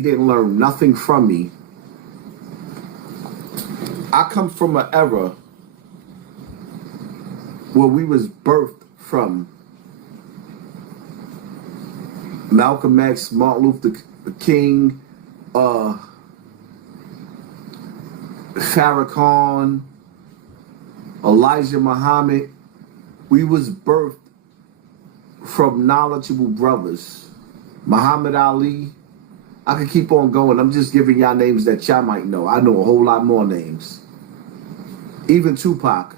didn't learn nothing from me. I come from an era where we was birthed from Malcolm X, Martin Luther King, Farrakhan, Elijah Muhammad. We was birthed from knowledgeable brothers. Muhammad Ali. I could keep on going. I'm just giving y'all names that y'all might know. I know a whole lot more names. Even Tupac.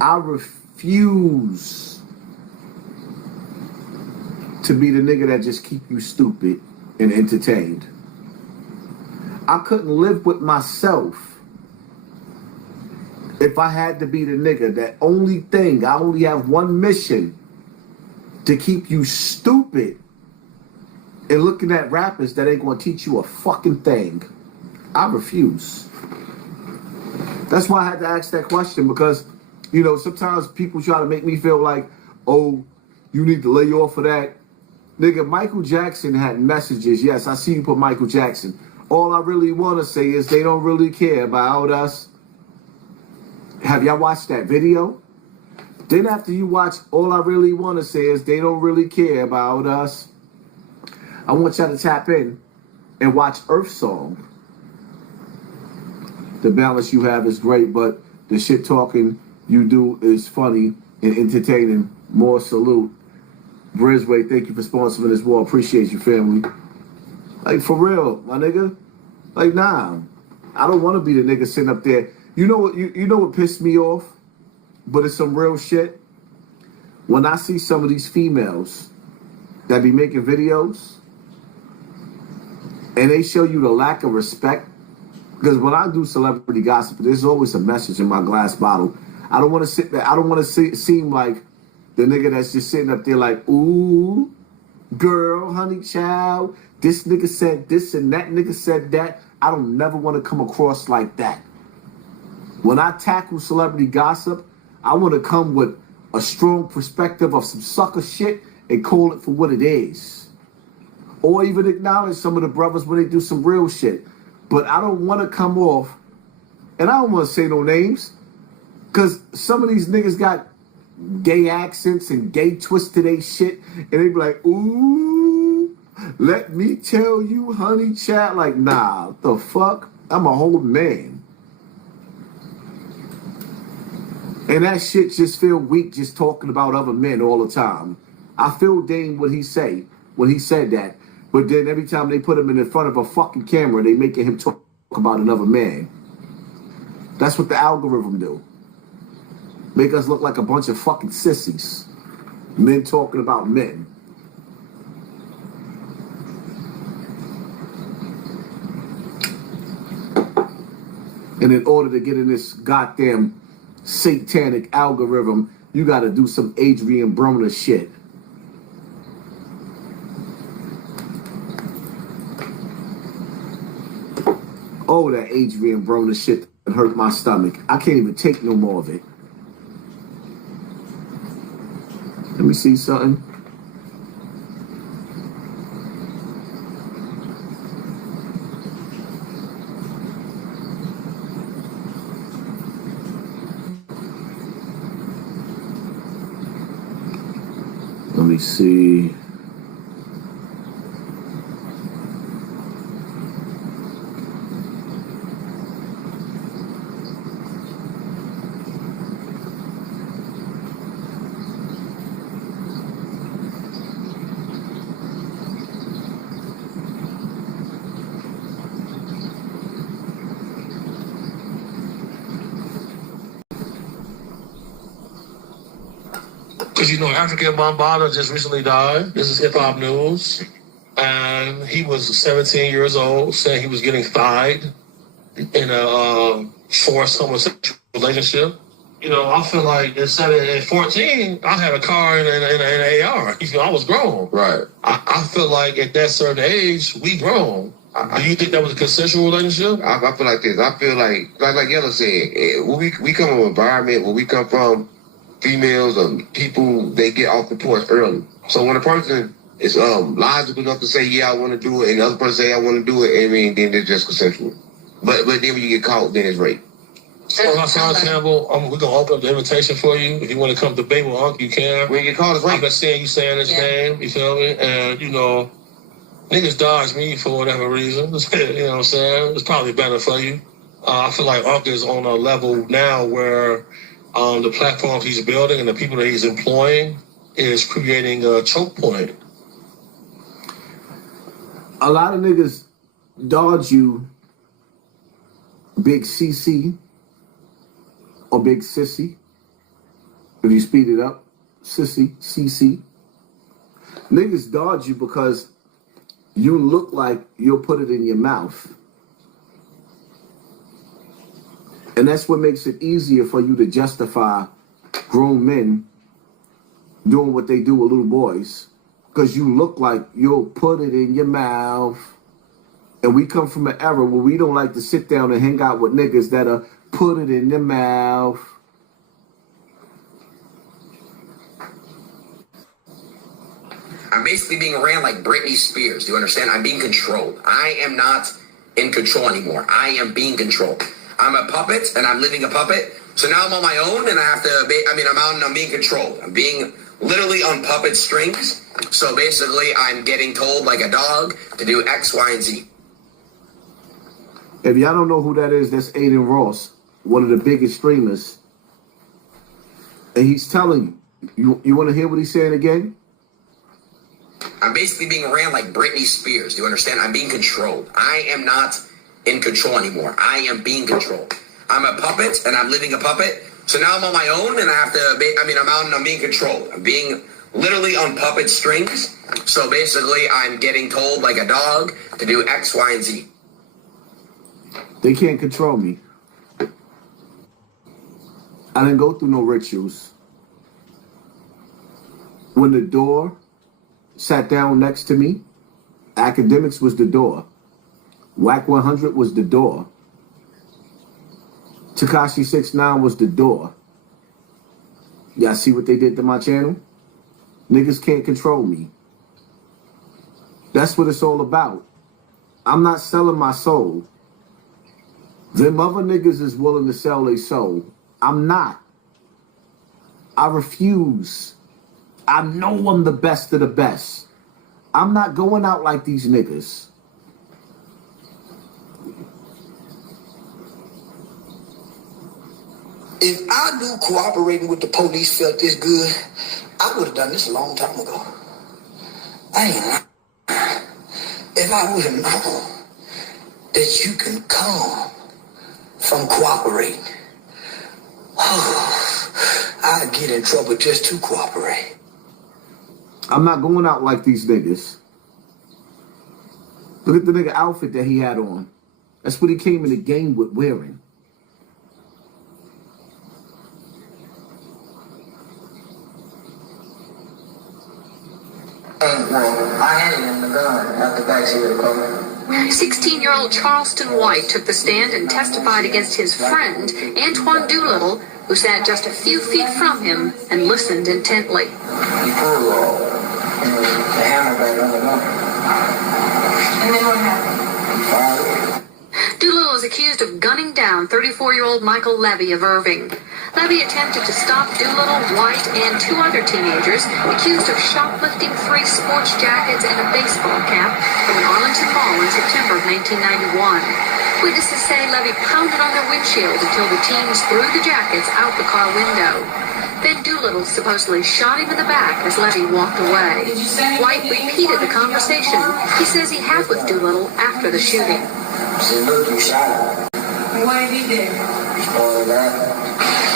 I refuse to be the nigga that just keep you stupid and entertained. I couldn't live with myself if I had to be the nigga that I only have one mission to keep you stupid and looking at rappers that ain't gonna teach you a fucking thing. I refuse. That's why I had to ask that question, because, you know, sometimes people try to make me feel like, oh, you need to lay off of that. Nigga, Michael Jackson had messages. Yes, I see you put Michael Jackson. All I really want to say is they don't really care about us. Have y'all watched that video? Then after you watch, all I really want to say is they don't really care about us. I want y'all to tap in and watch Earth Song. The balance you have is great, but the shit talking you do is funny and entertaining. More salute. Brisway, thank you for sponsoring this war. Appreciate you, family. Like, for real, my nigga. Like, nah. I don't want to be the nigga sitting up there. You know what? You know what pissed me off? But it's some real shit. When I see some of these females that be making videos and they show you the lack of respect, because when I do celebrity gossip, there's always a message in my glass bottle. I don't want to sit there. I don't want to seem like the nigga that's just sitting up there like, ooh, girl, honey, child, this nigga said this and that nigga said that. I don't never want to come across like that. When I tackle celebrity gossip, I want to come with a strong perspective of some sucker shit and call it for what it is. Or even acknowledge some of the brothers when they do some real shit. But I don't want to come off, and I don't want to say no names, because some of these niggas got gay accents and gay twist to they shit, and they be like, ooh, let me tell you, honey, chat. Like, nah, what the fuck? I'm a whole man. And that shit just feel weak just talking about other men all the time. I feel Dame what he say when he said that. But then every time they put him in front of a fucking camera, they making him talk about another man. That's what the algorithm do. Make us look like a bunch of fucking sissies. Men talking about men. And in order to get in this goddamn satanic algorithm, you gotta do some Adrian Broner shit. Oh, that Adrian Broner shit that hurt my stomach. I can't even take no more of it. Let me see something. Let me see. Because, you know, African Bambaataa just recently died. This is hip hop news. And he was 17 years old, saying he was getting thighed in a forced homosexual relationship. You know, I feel like at 14, I had a car and an AR. You know, I was grown. Right. I feel like at that certain age, we grown. Do you think that was a consensual relationship? I feel like this. I feel like Yellow said, when we come from an environment where we come from, females or people, they get off the porch early. So when a person it's logical enough to say, yeah, I want to do it, and the other person say, I want to do it, I mean, then it's just consensual. But then when you get caught, then it's rape. So, Hassan Campbell, we're going to open up the invitation for you. If you want to come debate with Unc, you can. When you get caught, it's rape. I've been seeing you saying his name, you feel me? And, you know, niggas dodge me for whatever reason. You know what I'm saying? It's probably better for you. I feel like Unc is on a level now where the platforms he's building and the people that he's employing is creating a choke point. A lot of niggas dodge you, Big CC or Big Sissy. If you speed it up, Sissy, CC. Niggas dodge you because you look like you'll put it in your mouth. And that's what makes it easier for you to justify grown men doing what they do with little boys. Because you look like you'll put it in your mouth. And we come from an era where we don't like to sit down and hang out with niggas that put it in their mouth. I'm basically being ran like Britney Spears. Do you understand? I'm being controlled. I am not in control anymore. I am being controlled. I'm a puppet and I'm living a puppet. So now I'm on my own and I have to, I'm out and I'm being controlled. I'm being literally on puppet strings. So basically I'm getting told like a dog to do X, Y, and Z. If y'all don't know who that is, that's Aiden Ross, one of the biggest streamers. And he's telling you, you want to hear what he's saying again? I'm basically being ran like Britney Spears. Do you understand? I'm being controlled. I am not in control anymore. I am being controlled. I'm a puppet and I'm living a puppet. So now I'm on my own and I have to, I'm out and I'm being controlled. I'm being literally on puppet strings. So basically I'm getting told like a dog to do X, Y, and Z. They can't control me. I didn't go through no rituals. When the door sat down next to me, academics was the door. Whack 100 was the door. Tekashi 6ix9ine was the door. Y'all see what they did to my channel? Niggas can't control me. That's what it's all about. I'm not selling my soul. Them other niggas is willing to sell their soul. I'm not. I refuse. I know I'm the best of the best. I'm not going out like these niggas. If I knew cooperating with the police felt this good, I would have done this a long time ago. I ain't lying. If I would have known that you can come from cooperating, I'd get in trouble just to cooperate. I'm not going out like these niggas. Look at the nigga outfit that he had on. That's what he came in the game with wearing. I handed him the gun out the backseat of the car. 16-year-old Charleston White took the stand and testified against his friend, Antoine Doolittle, who sat just a few feet from him and listened intently. He pulled the hammer back on the gun. And then what happened? Doolittle is accused of gunning down 34-year-old Michael Levy of Irving. Levy attempted to stop Doolittle, White, and two other teenagers accused of shoplifting 3 sports jackets and a baseball cap from an Arlington mall in September of 1991. Witnesses say Levy pounded on their windshield until the teens threw the jackets out the car window. Then Doolittle supposedly shot him in the back as Levy walked away. White repeated the conversation he says he had with Doolittle after the shooting. She looked, you shot him. What did he do?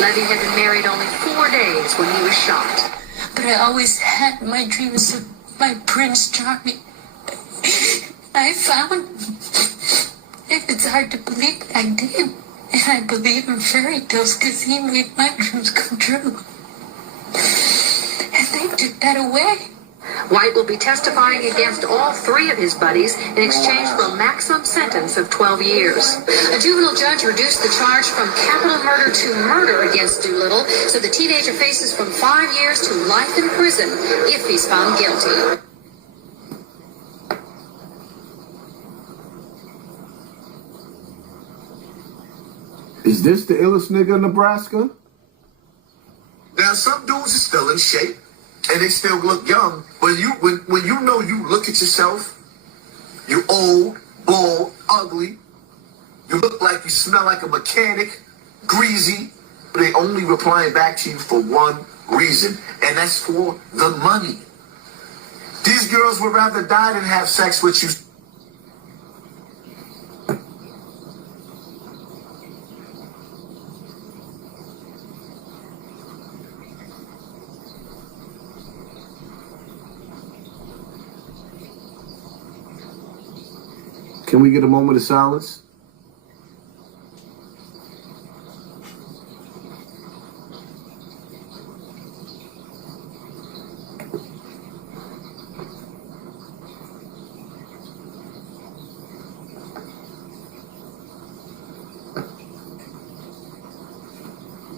Levy had been married only 4 days when he was shot. But I always had my dreams of my Prince Charming. I found him. It's hard to believe, but I did. And I believe in fairy tales because he made my dreams come true. And they took that away. White will be testifying against all 3 of his buddies in exchange for a maximum sentence of 12 years. A juvenile judge reduced the charge from capital murder to murder against Doolittle, so the teenager faces from 5 years to life in prison if he's found guilty. Is this the illest nigga in Nebraska? Now, some dudes are still in shape, and they still look young. But when you know you look at yourself, you old, bald, ugly, you look like you smell like a mechanic, greasy. They only replying back to you for one reason, and that's for the money. These girls would rather die than have sex with you. Can we get a moment of silence?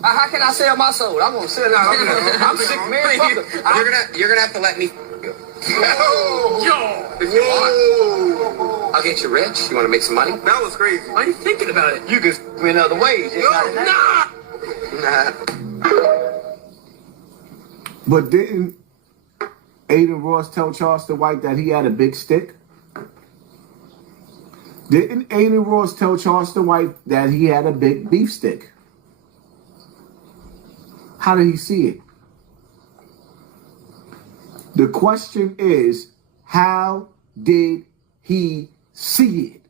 How can I sell my soul? I'm gonna sell it out. I'm sick, man. You're gonna have to let me. Yo, if you want, I'll get you rich. You want to make some money? that was crazy. Why are you thinking about it? You can f me in other ways. Nah. But didn't Aiden Ross tell Charleston White that he had a big stick? Didn't Aiden Ross tell Charleston White that he had a big beef stick? How did he see it? The question is, how did he see it?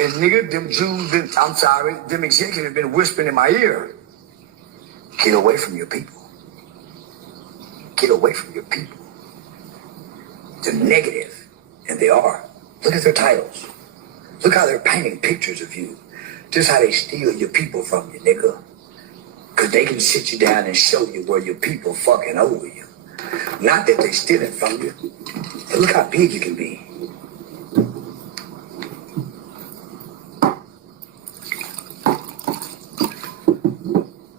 And nigga, them Jews been, I'm sorry, them executives been whispering in my ear. Get away from your people. Get away from your people. They're negative, and they are. Look at their titles. Look how they're painting pictures of you. Just how they steal your people from you, nigga. Because they can sit you down and show you where your people fucking over you. Not that they steal it from you. But look how big you can be.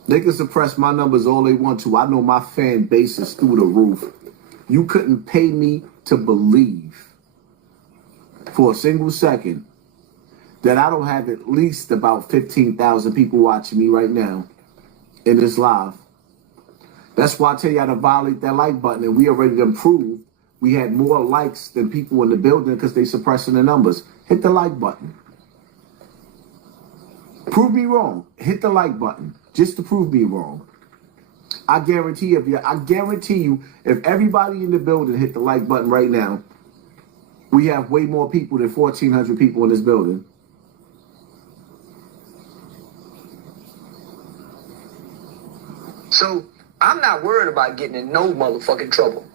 They can suppress my numbers all they want to. I know my fan base is through the roof. You couldn't pay me to believe for a single second that I don't have at least about 15,000 people watching me right now in this live. That's why I tell you how to violate that like button, and we already done proved we had more likes than people in the building because they suppressing the numbers. Hit the like button. Prove me wrong. Hit the like button just to prove me wrong. I guarantee you, if everybody in the building hit the like button right now, we have way more people than 1,400 people in this building. So I'm not worried about getting in no motherfucking trouble.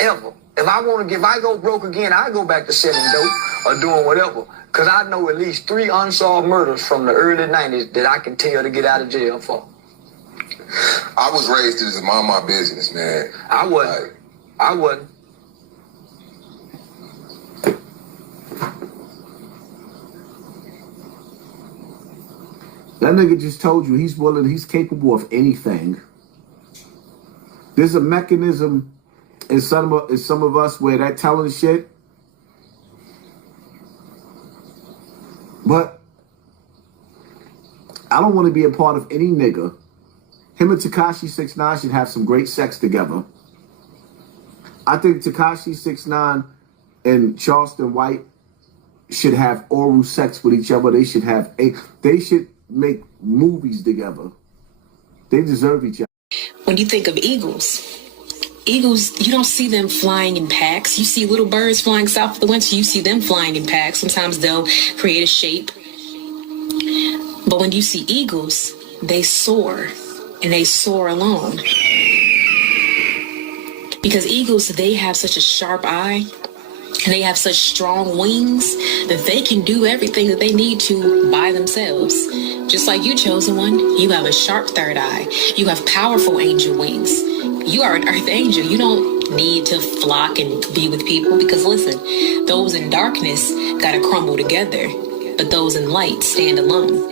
Ever. If I go broke again, I go back to selling dope or doing whatever. Because I know at least 3 unsolved murders from the early 90s that I can tell to get out of jail for. I was raised to just mind my business, man. I wasn't. That nigga just told you he's capable of anything. There's a mechanism in some of us where that telling shit. But I don't want to be a part of any nigga. Him and Tekashi 6ix9ine should have some great sex together. I think Tekashi 6ix9ine and Charleston White should have oral sex with each other. They should make movies together. They deserve each other. When you think of eagles, you don't see them flying in packs. You see little birds flying south of the winter. You see them flying in packs. Sometimes they'll create a shape. But when you see eagles, they soar, and they soar alone. Because eagles, they have such a sharp eye, and they have such strong wings that they can do everything that they need to by themselves. Just like you, chosen one, you have a sharp third eye. You have powerful angel wings. You are an earth angel. You don't need to flock and be with people because, listen, those in darkness gotta crumble together, but those in light stand alone.